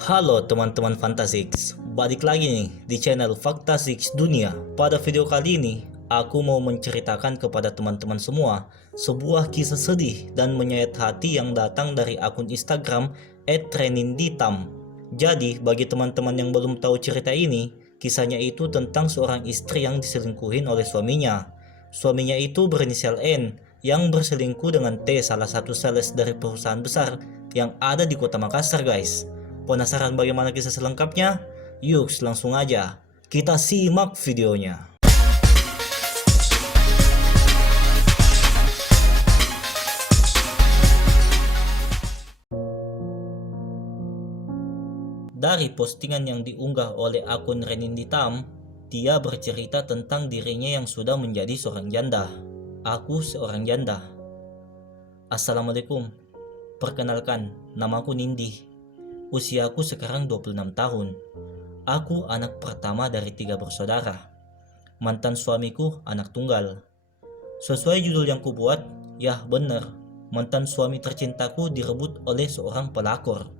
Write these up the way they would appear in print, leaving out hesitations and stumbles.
Halo teman-teman Fantasix, balik lagi nih di channel Faktasix Dunia. Pada video kali ini, aku mau menceritakan kepada teman-teman semua sebuah kisah sedih dan menyayat hati yang datang dari akun Instagram @reninditam. Jadi, bagi teman-teman yang belum tahu cerita ini, kisahnya itu tentang seorang istri yang diselingkuhin oleh suaminya. Suaminya itu berinisial N, yang berselingkuh dengan T, salah satu sales dari perusahaan besar yang ada di kota Makassar, guys. Penasaran bagaimana kisah selengkapnya? Yuk langsung aja kita simak videonya. Dari postingan yang diunggah oleh akun Reninditam, dia bercerita tentang dirinya yang sudah menjadi seorang janda. Aku seorang janda. Assalamualaikum. Perkenalkan, namaku Nindi. Usiaku sekarang 26 tahun. Aku anak pertama dari 3 bersaudara. Mantan suamiku anak tunggal. Sesuai judul yang kubuat, ya bener, mantan suami tercintaku direbut oleh seorang pelakor.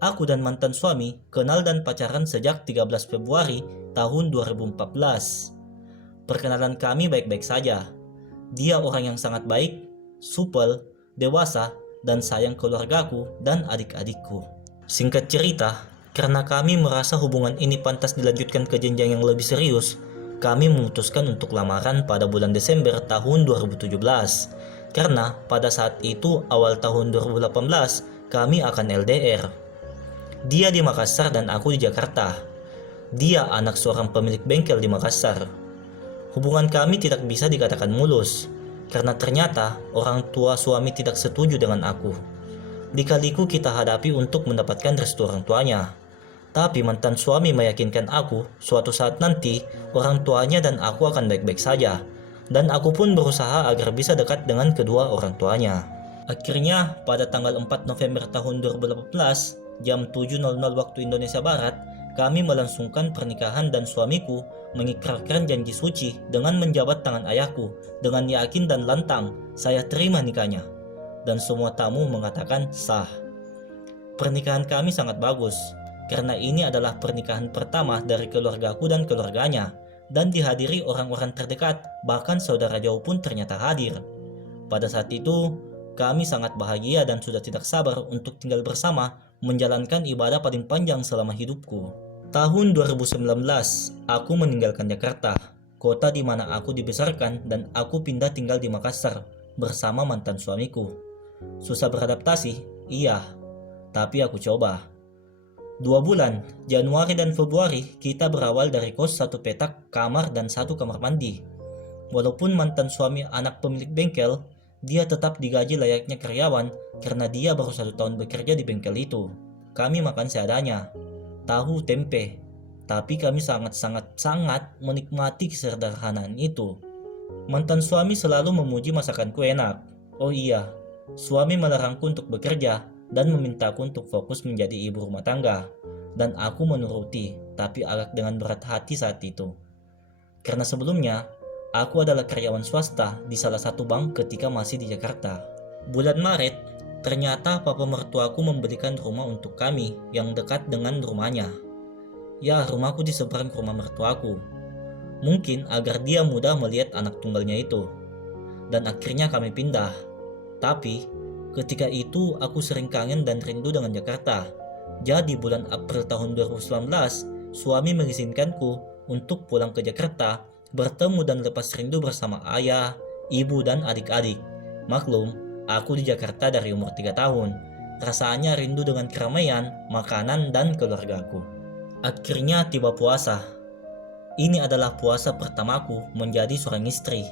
Aku dan mantan suami kenal dan pacaran sejak 13 Februari tahun 2014. Perkenalan kami baik-baik saja. Dia orang yang sangat baik, supel, dewasa, dan sayang keluargaku dan adik-adikku. Singkat cerita, karena kami merasa hubungan ini pantas dilanjutkan ke jenjang yang lebih serius, kami memutuskan untuk lamaran pada bulan Desember tahun 2017. Karena pada saat itu awal tahun 2018, kami akan LDR. Dia di Makassar dan aku di Jakarta. Dia anak seorang pemilik bengkel di Makassar. Hubungan kami tidak bisa dikatakan mulus, karena ternyata orang tua suami tidak setuju dengan aku. Lika-liku kita hadapi untuk mendapatkan restu orang tuanya. Tapi mantan suami meyakinkan aku suatu saat nanti orang tuanya dan aku akan baik-baik saja. Dan aku pun berusaha agar bisa dekat dengan kedua orang tuanya. Akhirnya pada tanggal 4 November tahun 2018 jam 7.00 waktu Indonesia Barat, kami melangsungkan pernikahan dan suamiku mengikrarkan janji suci dengan menjabat tangan ayahku dengan yakin dan lantang saya terima nikahnya. Dan semua tamu mengatakan sah. Pernikahan kami sangat bagus, karena ini adalah pernikahan pertama dari keluargaku dan keluarganya, dan dihadiri orang-orang terdekat, bahkan saudara jauh pun ternyata hadir. Pada saat itu, kami sangat bahagia dan sudah tidak sabar untuk tinggal bersama, menjalankan ibadah paling panjang selama hidupku. Tahun 2019, aku meninggalkan Jakarta, kota di mana aku dibesarkan, dan aku pindah tinggal di Makassar bersama mantan suamiku. Susah beradaptasi, iya, tapi aku coba. 2 bulan, Januari dan Februari, kita berawal dari kos 1 petak, kamar dan 1 kamar mandi. Walaupun mantan suami anak pemilik bengkel, dia tetap digaji layaknya karyawan karena dia baru 1 tahun bekerja di bengkel itu. Kami makan seadanya, tahu tempe, tapi kami sangat menikmati kesederhanaan itu. Mantan suami selalu memuji masakanku enak. Oh iya, suami melarangku untuk bekerja dan memintaku untuk fokus menjadi ibu rumah tangga. Dan aku menuruti, tapi agak dengan berat hati saat itu. Karena sebelumnya, aku adalah karyawan swasta di salah satu bank ketika masih di Jakarta. Bulan Maret, ternyata papa mertuaku membelikan rumah untuk kami yang dekat dengan rumahnya. Ya, rumahku di seberang rumah mertuaku. Mungkin agar dia mudah melihat anak tunggalnya itu. Dan akhirnya kami pindah. Tapi, ketika itu aku sering kangen dan rindu dengan Jakarta. Jadi bulan April tahun 2019, suami mengizinkanku untuk pulang ke Jakarta, bertemu dan lepas rindu bersama ayah, ibu dan adik-adik. Maklum, aku di Jakarta dari umur 3 tahun. Rasanya rindu dengan keramaian, makanan dan keluargaku. Akhirnya tiba puasa. Ini adalah puasa pertamaku menjadi seorang istri.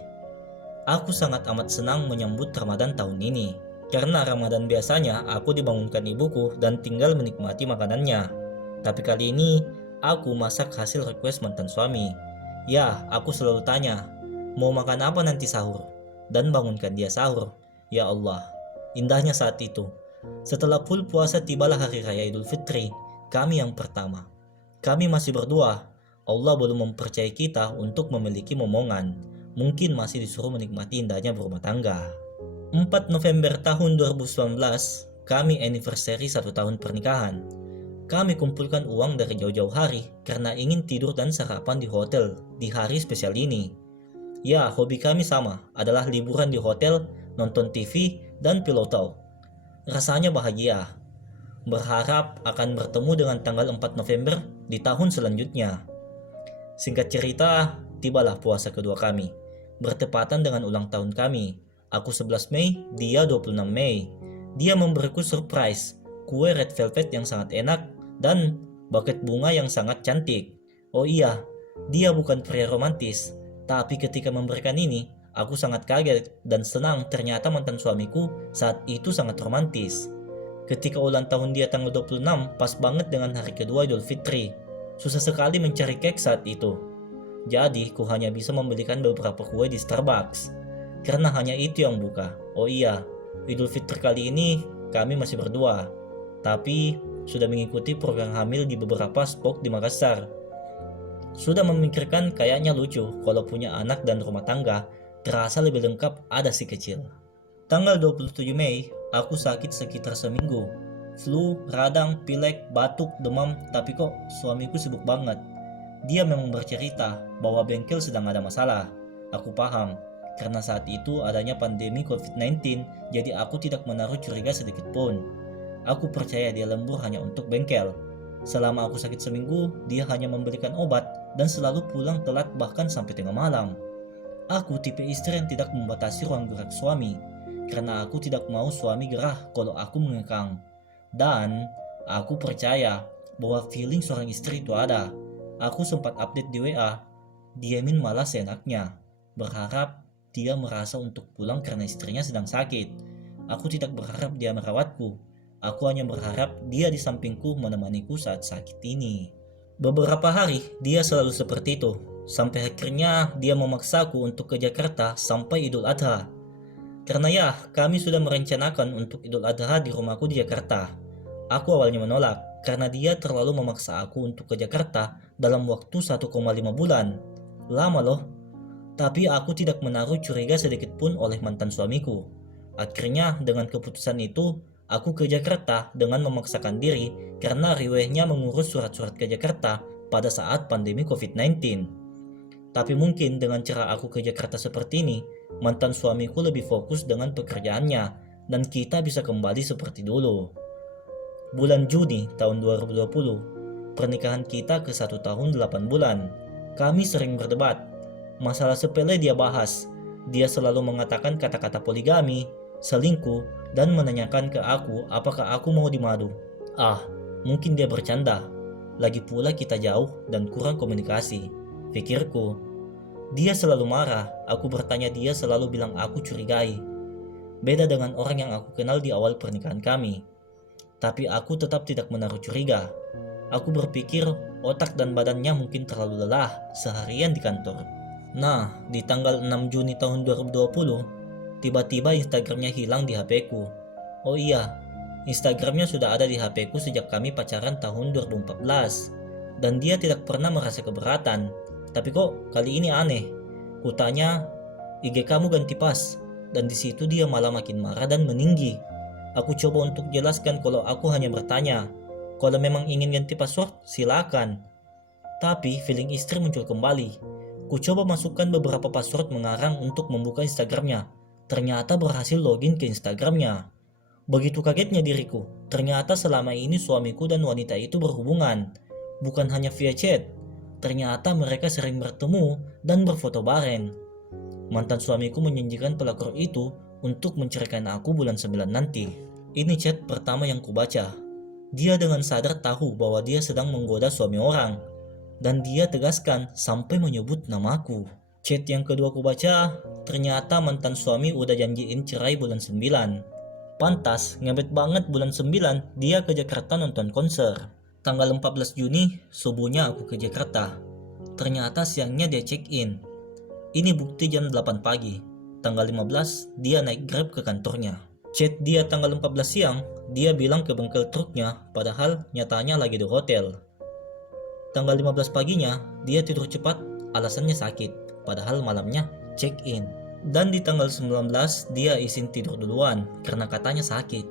Aku sangat amat senang menyambut Ramadan tahun ini, karena Ramadan biasanya aku dibangunkan ibuku dan tinggal menikmati makanannya. Tapi kali ini, aku masak hasil request mantan suami. Ya, aku selalu tanya, mau makan apa nanti sahur? Dan bangunkan dia sahur. Ya Allah, indahnya saat itu. Setelah full puasa tibalah hari raya Idul Fitri, kami yang pertama. Kami masih berdua. Allah belum mempercayai kita untuk memiliki momongan. Mungkin masih disuruh menikmati indahnya berumah tangga. 4 November tahun 2019, kami anniversary 1 tahun pernikahan. Kami kumpulkan uang dari jauh-jauh hari karena ingin tidur dan sarapan di hotel di hari spesial ini. Ya, hobi kami sama, adalah liburan di hotel, nonton TV, dan piloto. Rasanya bahagia. Berharap akan bertemu dengan tanggal 4 November di tahun selanjutnya. Singkat cerita, tibalah puasa kedua kami. Bertepatan dengan ulang tahun kami. Aku 11 Mei, dia 26 Mei. Dia memberiku surprise, kue red velvet yang sangat enak, dan buket bunga yang sangat cantik. Oh iya, dia bukan pria romantis. Tapi ketika memberikan ini, aku sangat kaget dan senang ternyata mantan suamiku saat itu sangat romantis. Ketika ulang tahun dia tanggal 26, pas banget dengan hari kedua Idul Fitri. Susah sekali mencari cake saat itu. Jadi, ku hanya bisa membelikan beberapa kue di Starbucks. Karena hanya itu yang buka. Oh iya, Idul Fitri kali ini kami masih berdua. Tapi, sudah mengikuti program hamil di beberapa spot di Makassar. Sudah memikirkan kayaknya lucu kalau punya anak dan rumah tangga, terasa lebih lengkap ada si kecil. Tanggal 27 Mei, aku sakit sekitar seminggu. Flu, radang, pilek, batuk, demam, tapi kok suamiku sibuk banget. Dia memang bercerita bahwa bengkel sedang ada masalah. Aku paham, karena saat itu adanya pandemi COVID-19, jadi aku tidak menaruh curiga sedikit pun. Aku percaya dia lembur hanya untuk bengkel. Selama aku sakit seminggu, dia hanya memberikan obat dan selalu pulang telat bahkan sampai tengah malam. Aku tipe istri yang tidak membatasi ruang gerak suami, karena aku tidak mau suami gerah kalau aku mengekang. Dan aku percaya bahwa feeling seorang istri itu ada. Aku sempat update di WA, diamin malah seenaknya, berharap dia merasa untuk pulang karena istrinya sedang sakit. Aku tidak berharap dia merawatku. Aku hanya berharap dia di sampingku menemaniku saat sakit ini. Beberapa hari dia selalu seperti itu, sampai akhirnya dia memaksaku untuk ke Jakarta sampai Idul Adha. Karena ya, kami sudah merencanakan untuk Idul Adha di rumahku di Jakarta. Aku awalnya menolak, karena dia terlalu memaksa aku untuk ke Jakarta dalam waktu 1,5 bulan. Lama loh. Tapi aku tidak menaruh curiga sedikit pun oleh mantan suamiku. Akhirnya dengan keputusan itu, aku ke Jakarta dengan memaksakan diri karena riwehnya mengurus surat-surat ke Jakarta pada saat pandemi COVID-19. Tapi mungkin dengan cara aku ke Jakarta seperti ini, mantan suamiku lebih fokus dengan pekerjaannya dan kita bisa kembali seperti dulu. Bulan Juni tahun 2020, pernikahan kita ke 1 tahun 8 bulan. Kami sering berdebat. Masalah sepele dia bahas. Dia selalu mengatakan kata-kata poligami, selingkuh, dan menanyakan ke aku apakah aku mau dimadu. Mungkin dia bercanda. Lagi pula kita jauh dan kurang komunikasi. Pikirku, dia selalu marah. Aku bertanya, dia selalu bilang aku curigai. Beda dengan orang yang aku kenal di awal pernikahan kami. Tapi aku tetap tidak menaruh curiga. Aku berpikir otak dan badannya mungkin terlalu lelah seharian di kantor. Nah, di tanggal 6 Juni tahun 2020, tiba-tiba Instagramnya hilang di HP-ku. Oh iya, Instagramnya sudah ada di HP-ku sejak kami pacaran tahun 2014. Dan dia tidak pernah merasa keberatan. Tapi kok kali ini aneh. Kutanya, IG kamu ganti pas. Dan di situ dia malah makin marah dan meninggi. Aku coba untuk jelaskan kalau aku hanya bertanya. Kalau memang ingin ganti password, silakan. Tapi feeling istri muncul kembali. Ku coba masukkan beberapa password mengarang untuk membuka Instagramnya. Ternyata berhasil login ke Instagramnya. Begitu kagetnya diriku. Ternyata selama ini suamiku dan wanita itu berhubungan. Bukan hanya via chat. Ternyata mereka sering bertemu dan berfoto bareng. Mantan suamiku menjanjikan pelakor itu untuk menceraikan aku bulan 9 nanti. Ini chat pertama yang kubaca. Dia dengan sadar tahu bahwa dia sedang menggoda suami orang. Dan dia tegaskan sampai menyebut namaku. Chat yang kedua kubaca, ternyata mantan suami udah janjiin cerai bulan 9. Pantas, ngebet banget bulan 9 dia ke Jakarta nonton konser. Tanggal 14 Juni, subuhnya aku ke Jakarta. Ternyata siangnya dia check-in. Ini bukti jam 8 pagi. Tanggal 15, dia naik Grab ke kantornya. Chat dia tanggal 14 siang, dia bilang ke bengkel truknya, padahal nyatanya lagi di hotel. Tanggal 15 paginya, dia tidur cepat, alasannya sakit, padahal malamnya check-in. Dan di tanggal 19, dia izin tidur duluan, karena katanya sakit.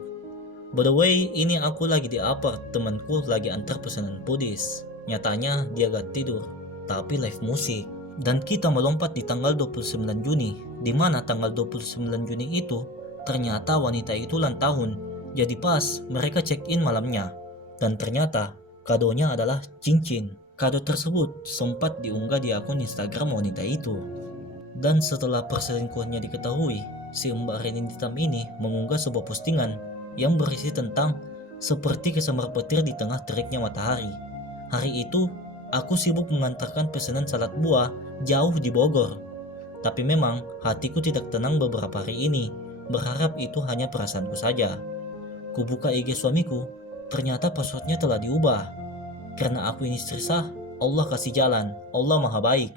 By the way, ini aku lagi di apart, temanku lagi antar pesanan pudis. Nyatanya dia gak tidur, tapi live musik. Dan kita melompat di tanggal 29 Juni, di mana tanggal 29 Juni itu ternyata wanita itu ulang tahun. Jadi pas mereka check-in malamnya. Dan ternyata kadonya adalah cincin. Kado tersebut sempat diunggah di akun Instagram wanita itu. Dan setelah perselingkuhannya diketahui, si Mbak Renin Hitam ini mengunggah sebuah postingan yang berisi tentang seperti kesambar petir di tengah teriknya matahari. Hari itu, aku sibuk mengantarkan pesanan salad buah jauh di Bogor. Tapi memang hatiku tidak tenang beberapa hari ini, berharap itu hanya perasaanku saja. Kubuka IG suamiku, ternyata passwordnya telah diubah. Karena aku ini istri sah, Allah kasih jalan, Allah maha baik.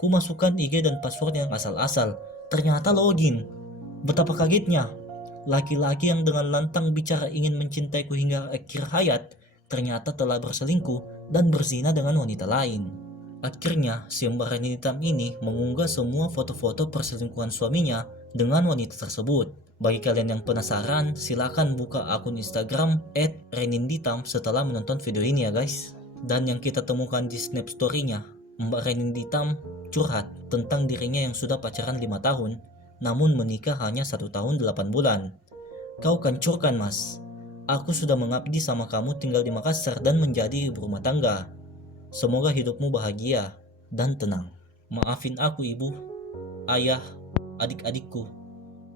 Ku masukkan IG dan password yang asal-asal, ternyata login. Betapa kagetnya. Laki-laki yang dengan lantang bicara ingin mencintaiku hingga akhir hayat, ternyata telah berselingkuh dan berzina dengan wanita lain. Akhirnya, si Mbak Renin Hitam ini mengunggah semua foto-foto perselingkuhan suaminya dengan wanita tersebut. Bagi kalian yang penasaran, silakan buka akun Instagram @reninditam setelah menonton video ini ya guys. Dan yang kita temukan di snap story-nya, Mbak Renin Hitam curhat tentang dirinya yang sudah pacaran 5 tahun, namun menikah hanya 1 tahun 8 bulan. Kau kancurkan mas, aku sudah mengabdi sama kamu tinggal di Makassar dan menjadi ibu rumah tangga. Semoga hidupmu bahagia dan tenang. Maafin aku ibu, ayah, adik-adikku.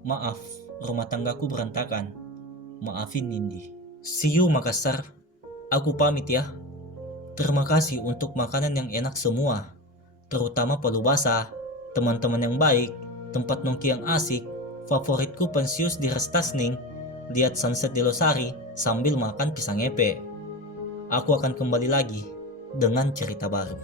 Maaf, rumah tanggaku berantakan. Maafin Nindi. See you Makassar. Aku pamit ya. Terima kasih untuk makanan yang enak semua. Terutama palu basah, teman-teman yang baik, tempat nongki yang asik, favoritku pensius di Restasning, lihat sunset di Losari sambil makan pisang epe. Aku akan kembali lagi dengan cerita baru.